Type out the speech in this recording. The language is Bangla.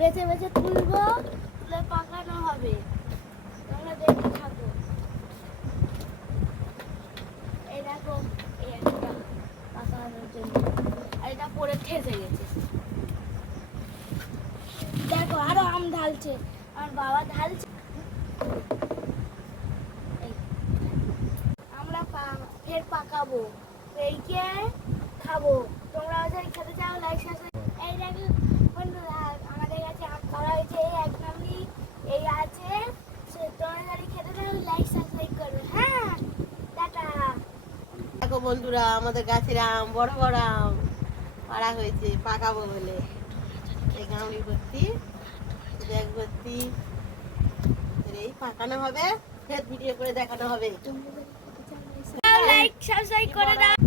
বেছে বেছে তুলবো, তুলে পাকানো হবে। তোমরা দেখতে থাকো। এই দেখো, এই একটা পাকানোর জন্য, আর এটা পরে ঠেসে গেছে। দেখো আরো আম ঢালছে, আমার বাবা ঢালছে। আমরা ফের পাকাবো, এইকে খাবো। তোমরা যদি খেতে চাও লাইক সাবস্ক্রাইব। এই দেখো বন্ধুরা, আমাদের কাছে আম পাড়া হয়েছে, এই এক নামনি এই আছে। তোমরা যদি খেতে চাও লাইক সাবস্ক্রাইব করবে। হ্যাঁ, টাটা। দেখো বন্ধুরা, আমাদের গাছের আম বড় বড় আম পাড়া হয়েছে পাকাবো বলে। এই গামলি ভর্তি, ব্যাগ ভর্তি, এই পাকানো হবে, ফের ভিডিও করে দেখানো হবে। লাইক সাবস্ক্রাইব করে দাও।